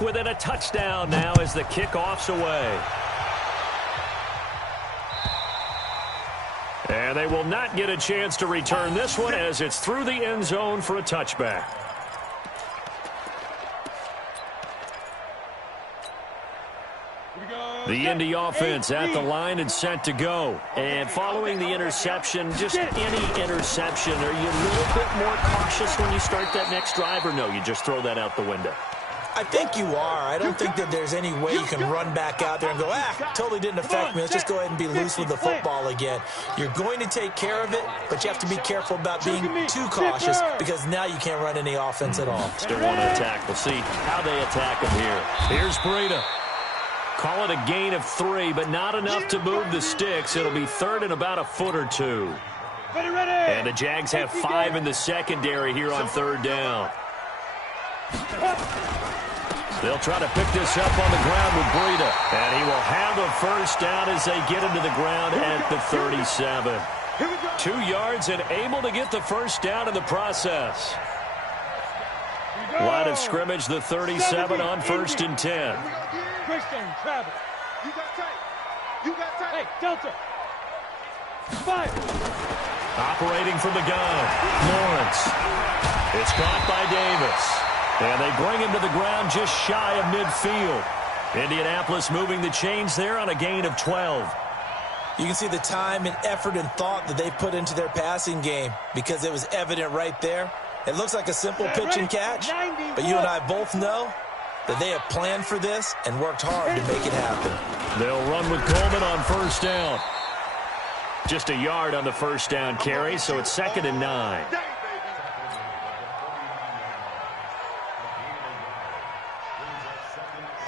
back with it. A touchdown now as the kickoff's away. And they will not get a chance to return this one as it's through the end zone for a touchback. The Indy offense at the line and set to go. And following the interception, just any interception, are you a little bit more cautious when you start that next drive, or no, you just throw that out the window? I think you are. I don't think that there's any way you can run back out there and go, totally didn't affect me. Let's just go ahead and be loose with the football again. You're going to take care of it, but you have to be careful about being too cautious because now you can't run any offense at all. Still want to attack. We'll see how they attack him here. Here's Breida. Call it a gain of 3, but not enough to move the sticks. It'll be third and about a foot or two. And the Jags have 5 in the secondary here on third down. They'll try to pick this up on the ground with Breida. And he will have a first down as they get him to the ground at the 37. 2 yards and able to get the first down in the process. Line of scrimmage, the 37 on 1st and 10. Christian, Travis. You got tight. You got tight. Hey, Delta. 5. Operating from the gun, Lawrence. It's caught by Davis. And they bring him to the ground just shy of midfield. Indianapolis moving the chains there on a gain of 12. You can see the time and effort and thought that they put into their passing game because it was evident right there. It looks like a simple pitch and catch, but you and I both know that they have planned for this and worked hard to make it happen. They'll run with Coleman on first down. Just a yard on the first down carry, so it's 2nd and 9.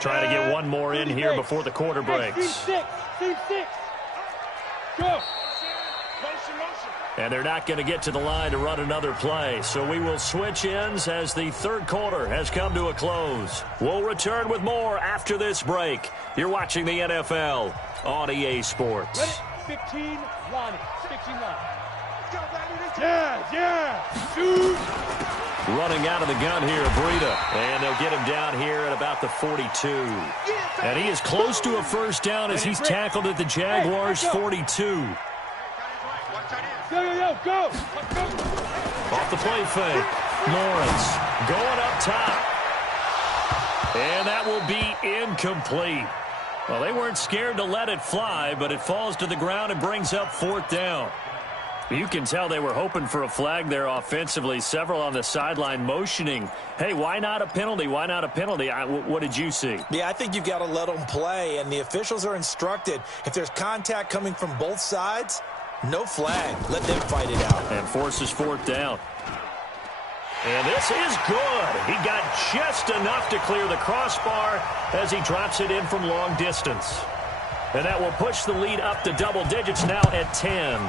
Trying to get one more in here before the quarter breaks. Go. And they're not going to get to the line to run another play. So we will switch ends as the third quarter has come to a close. We'll return with more after this break. You're watching the NFL on EA Sports. 15, Lonnie. 15, Lonnie. Yeah. Shoot. Running out of the gun here, Breida. And they'll get him down here at about the 42. And he is close to a first down as he's tackled at the Jaguars' 42. Go. Off the play fake. Lawrence going up top. And that will be incomplete. Well, they weren't scared to let it fly, but it falls to the ground and brings up 4th down. You can tell they were hoping for a flag there offensively. Several on the sideline motioning, hey, why not a penalty? Why not a penalty? What did you see? Yeah, I think you've got to let them play, and the officials are instructed. If there's contact coming from both sides, no flag. Let them fight it out. And forces 4th down. And this is good. He got just enough to clear the crossbar as he drops it in from long distance. And that will push the lead up to double digits now at 10.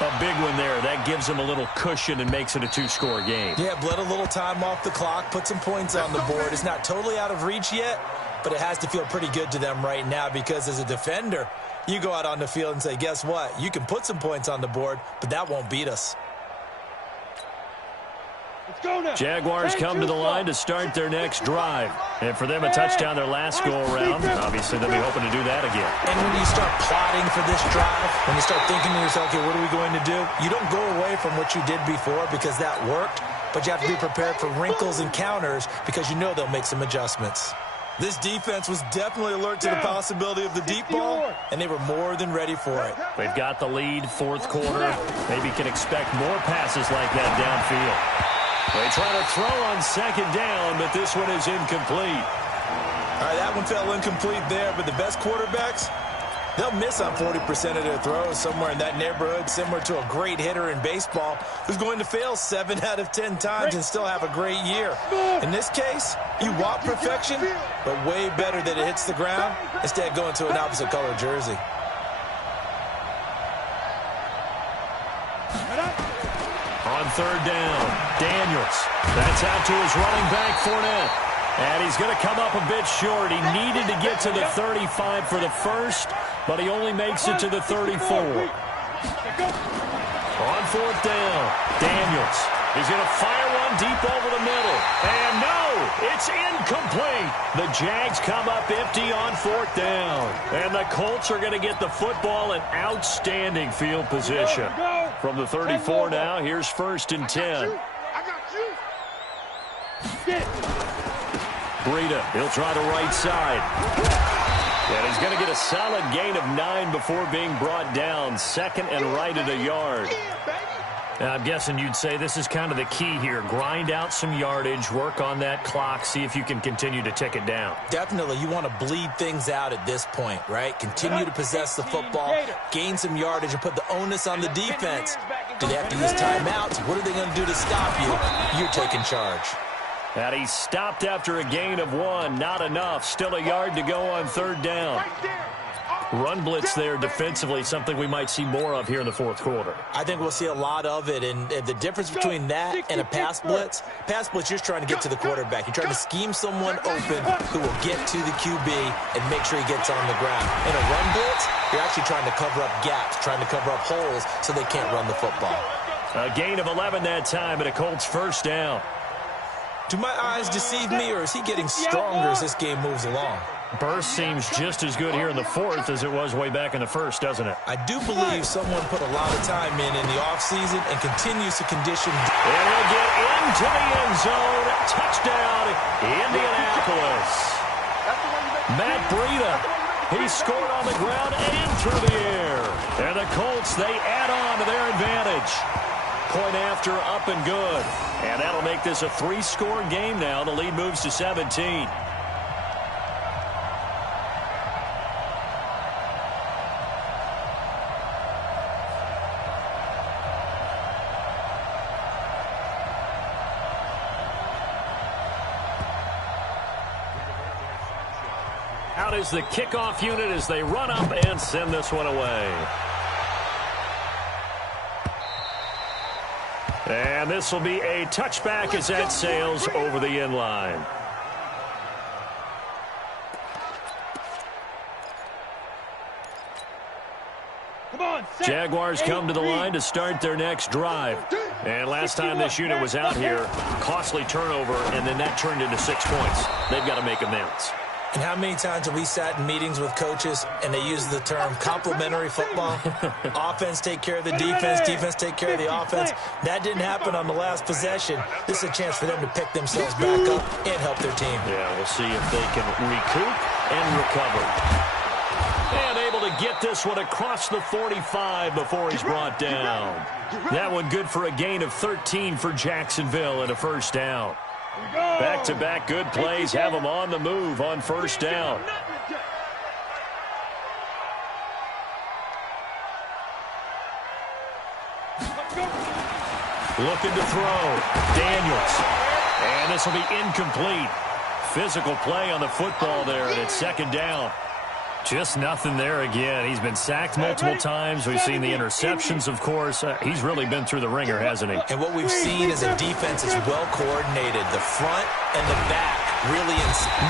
A big one there. That gives him a little cushion and makes it a 2-score game. Yeah, bled a little time off the clock, put some points on the board. It's not totally out of reach yet, but it has to feel pretty good to them right now because as a defender, you go out on the field and say, guess what? You can put some points on the board, but that won't beat us. Jaguars come to the line to start their next drive. And for them, a touchdown their last go-around. Obviously, they'll be hoping to do that again. And when you start plotting for this drive, when you start thinking to yourself, okay, what are we going to do? You don't go away from what you did before because that worked, but you have to be prepared for wrinkles and counters because you know they'll make some adjustments. This defense was definitely alert to the possibility of the deep ball, and they were more than ready for it. They've got the lead, 4th quarter. Maybe can expect more passes like that downfield. They try to throw on 2nd down, but this one is incomplete. All right, that one fell incomplete there, but the best quarterbacks, they'll miss on 40% of their throws, somewhere in that neighborhood, similar to a great hitter in baseball who's going to fail 7 out of 10 times and still have a great year. In this case, you want perfection, but way better that it hits the ground instead of going to an opposite color jersey. On 3rd down, Daniels. That's out to his running back, Fournette. And he's going to come up a bit short. He needed to get to the 35 for the first, but he only makes it to the 34. On 4th down, Daniels He's going to fire one deep over the middle. And no, it's incomplete. The Jags come up empty on fourth down. And the Colts are going to get the football in outstanding field position. From the 34 now, here's 1st and 10. Breida, he'll try the right side. And he's going to get a solid gain of 9 before being brought down. 2nd and right at a yard. I'm guessing you'd say this is kind of the key here. Grind out some yardage, work on that clock, see if you can continue to tick it down. Definitely. You want to bleed things out at this point, right? Continue to possess the football, gain some yardage, and put the onus on the defense. Do they have to use timeouts? What are they going to do to stop you? You're taking charge. And he stopped after a gain of 1. Not enough. Still a yard to go on 3rd down. Run blitz there defensively, something we might see more of here in the 4th quarter. I think we'll see a lot of it, and the difference between that and a pass blitz, you're just trying to get to the quarterback. You're trying to scheme someone open who will get to the QB and make sure he gets on the ground. In a run blitz, you're actually trying to cover up gaps, trying to cover up holes so they can't run the football. A gain of 11 that time, and a Colts 1st down. Do my eyes deceive me, or is he getting stronger as this game moves along? Burst seems just as good here in the 4th as it was way back in the 1st, doesn't it? I do believe someone put a lot of time in the offseason and continues to condition. And he'll get into the end zone. Touchdown, Indianapolis. Matt Breida, he scored on the ground and through the air. And the Colts, they add on to their advantage. Point after, up and good. And that'll make this a 3-score game now. The lead moves to 17. Out is the kickoff unit as they run up and send this one away. And this will be a touchback as that sails over the end line. Jaguars come to the line to start their next drive. And last time this unit was out here, costly turnover, and then that turned into 6 points. They've got to make amends. And how many times have we sat in meetings with coaches and they use the term complementary football? Offense take care of the defense, defense take care of the offense. That didn't happen on the last possession. This is a chance for them to pick themselves back up and help their team. Yeah, we'll see if they can recoup and recover. And able to get this one across the 45 before he's brought down. That one good for a gain of 13 for Jacksonville and a 1st down. Back-to-back good plays have them on the move on 1st down. Looking to throw. Daniels. And this will be incomplete. Physical play on the football there, and it's 2nd down. Just nothing there again. He's been sacked multiple times. We've seen the interceptions, of course. He's really been through the ringer, hasn't he? And what we've seen is a defense that's well coordinated. The front and the back really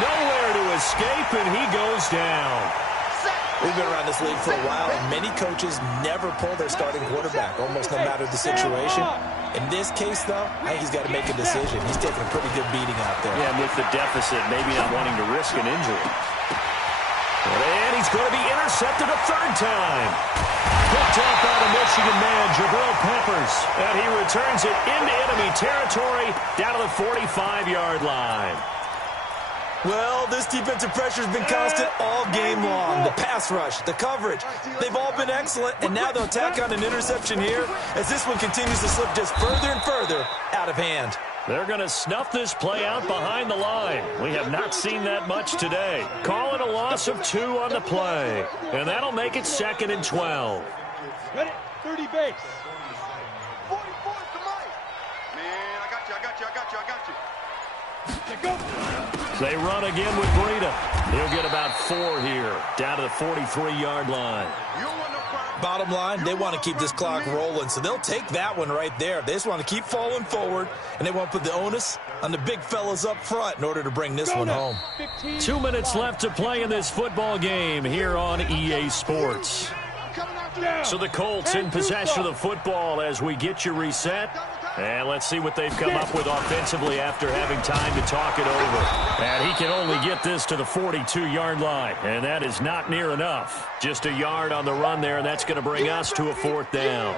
nowhere to escape, and he goes down. We've been around this league for a while, and many coaches never pull their starting quarterback, almost no matter the situation. In this case, though, I think he's got to make a decision. He's taking a pretty good beating out there. Yeah, and with the deficit, maybe not wanting to risk an injury. And he's going to be intercepted a 3rd time. Picked up by the Michigan man, Jabril Peppers. And he returns it into enemy territory down to the 45-yard line. Well, this defensive pressure has been constant all game long. The pass rush, the coverage, they've all been excellent. And now they'll tack on an interception here as this one continues to slip just further and further out of hand. They're going to snuff this play out behind the line. We have not seen that much today. Call it a loss of 2 on the play. And that'll make it 2nd and 12. Ready? 30 base. 44 to Mike. Man, I got you. They run again with Breida. He'll get about 4 here, down to the 43-yard line. Bottom line, they want to keep this clock rolling, so they'll take that one right there. They just want to keep falling forward, and they want to put the onus on the big fellas up front in order to bring this one home. 2 minutes left to play in this football game here on EA Sports. So the Colts in possession of the football as we get you reset. And let's see what they've come up with offensively after having time to talk it over. And he can only get this to the 42-yard line, and that is not near enough. Just a yard on the run there, and that's going to bring us to a 4th down.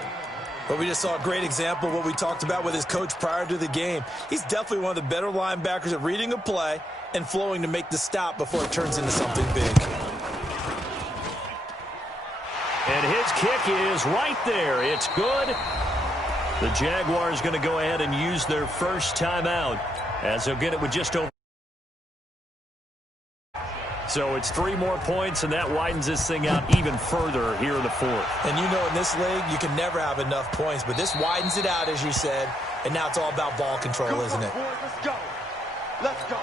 Well, we just saw a great example of what we talked about with his coach prior to the game. He's definitely one of the better linebackers at reading a play and flowing to make the stop before it turns into something big. And his kick is right there. It's good. The Jaguars going to go ahead and use their first timeout as they'll get it with just over. So it's 3 more points, and that widens this thing out even further here in the 4th. And you know in this league, you can never have enough points, but this widens it out, as you said, and now it's all about ball control, isn't it? Let's go. Let's go.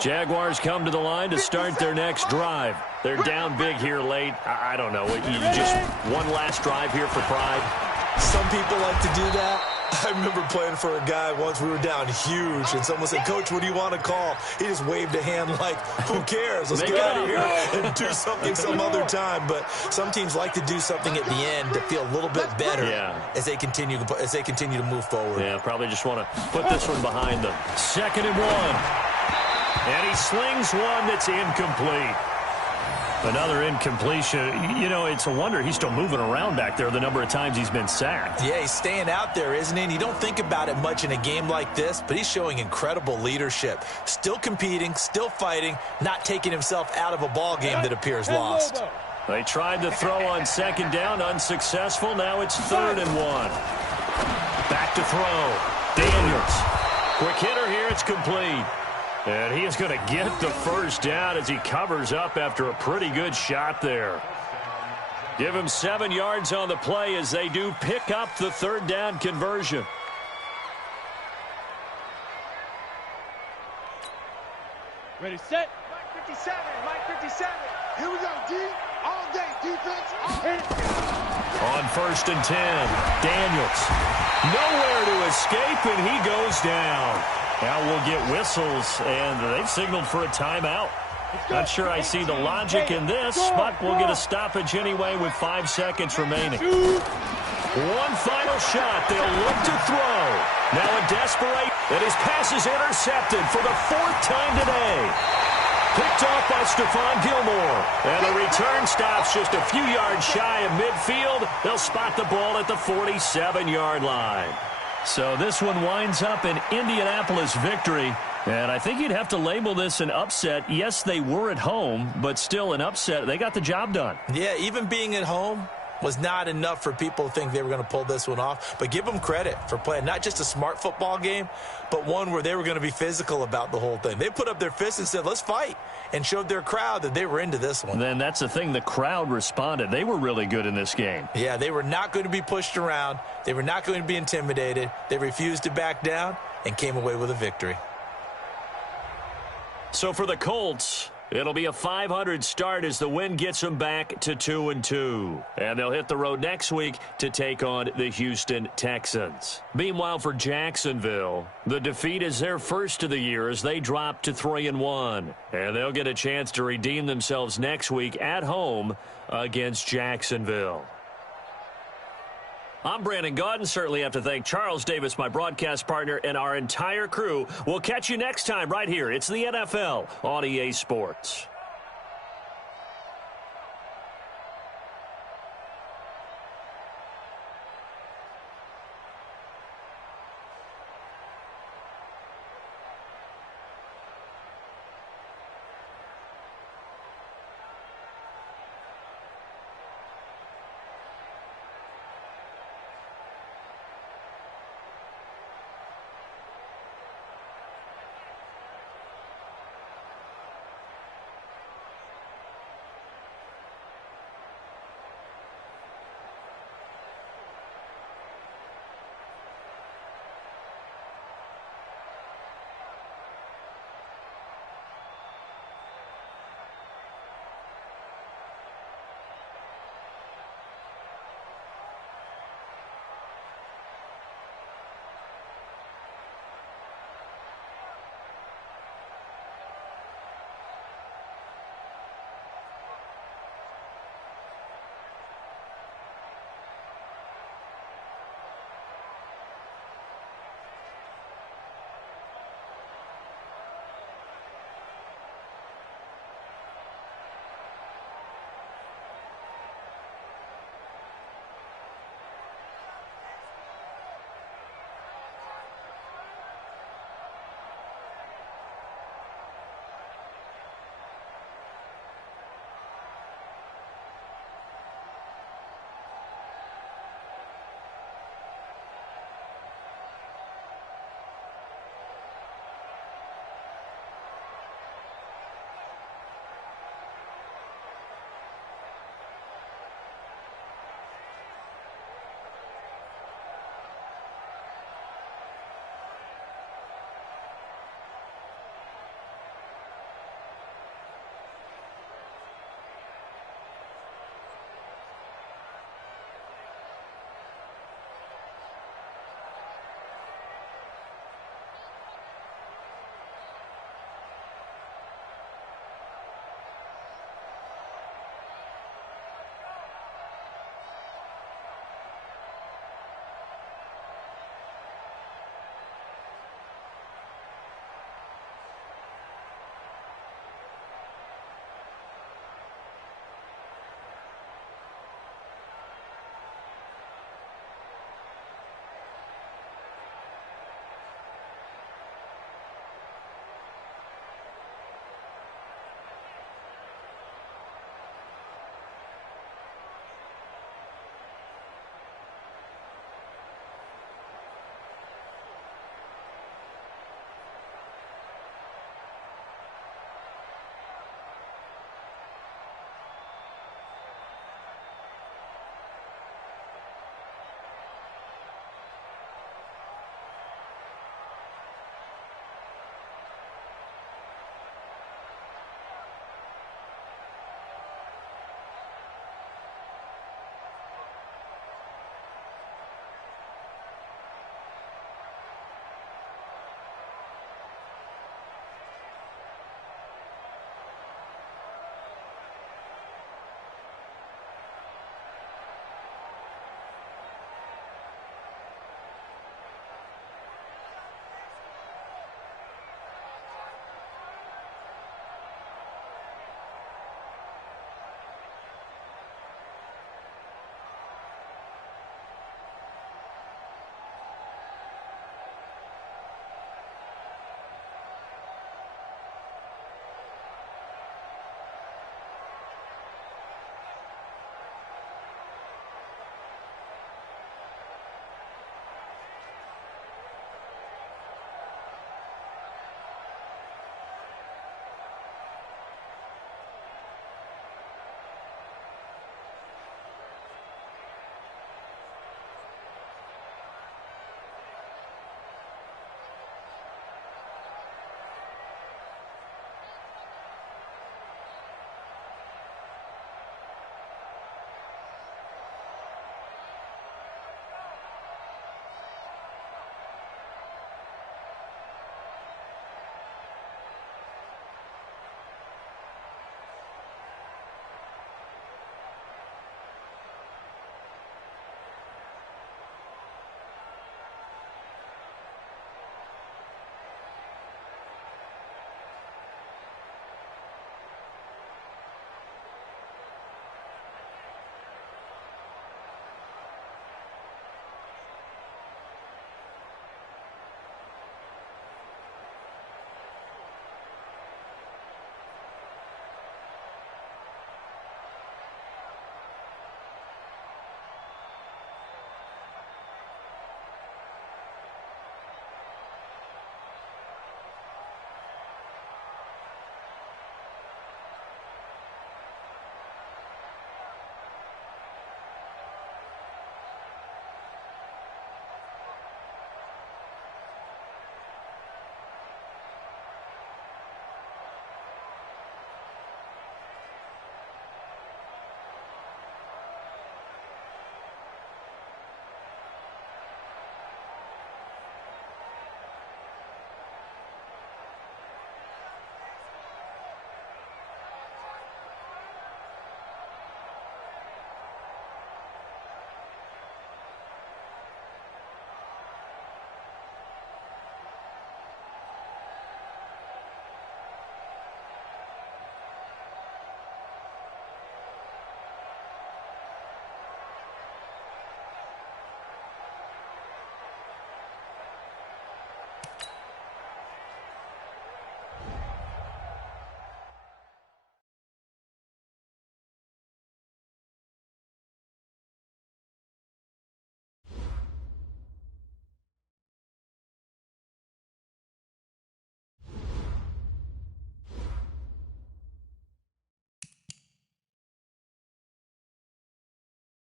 Jaguars come to the line to start their next drive. They're down big here late. I don't know. You just one last drive here for pride. Some people like to do that. I remember playing for a guy once. We were down huge, and someone said, "Coach, what do you want to call?" He just waved a hand like, "Who cares? Let's get out of here and do something some other time." But some teams like to do something at the end to feel a little bit better as they continue to move forward. Yeah, probably just want to put this one behind them. 2nd and 1. And he slings one that's incomplete. Another incompletion. You know, it's a wonder he's still moving around back there the number of times he's been sacked. Yeah, he's staying out there, isn't he? And you don't think about it much in a game like this, but he's showing incredible leadership. Still competing, still fighting, not taking himself out of a ball game that appears lost. They tried to throw on 2nd down, unsuccessful. Now it's 3rd and 1. Back to throw. Daniels. Quick hitter here, it's complete. And he is going to get the first down as he covers up after a pretty good shot there. Give him 7 yards on the play as they do pick up the 3rd down conversion. Ready, set. Mike 57, Mike 57. Here we go, D. All day, defense. All day. On 1st and 10, Daniels. Nowhere to escape, and he goes down. Now we'll get whistles, and they've signaled for a timeout. Not sure I see the logic in this, but we'll get a stoppage anyway with 5 seconds remaining. One final shot. They'll look to throw. Now a desperate, and his pass is intercepted for the 4th time today. Picked off by Stephon Gilmore. And the return stops just a few yards shy of midfield. They'll spot the ball at the 47-yard line. So this one winds up an Indianapolis victory. And I think you'd have to label this an upset. Yes, they were at home, but still an upset. They got the job done. Yeah, even being at home was not enough for people to think they were going to pull this one off. But give them credit for playing not just a smart football game, but one where they were going to be physical about the whole thing. They put up their fists and said, let's fight, and showed their crowd that they were into this one. Then that's the thing. The crowd responded. They were really good in this game. Yeah, they were not going to be pushed around. They were not going to be intimidated. They refused to back down and came away with a victory. So for the Colts, it'll be a 500 start as the win gets them back to 2-2. And they'll hit the road next week to take on the Houston Texans. Meanwhile, for Jacksonville, the defeat is their first of the year as they drop to 3-1. And they'll get a chance to redeem themselves next week at home against Jacksonville. I'm Brandon Gaudin. Certainly have to thank Charles Davis, my broadcast partner, and our entire crew. We'll catch you next time right here. It's the NFL on EA Sports.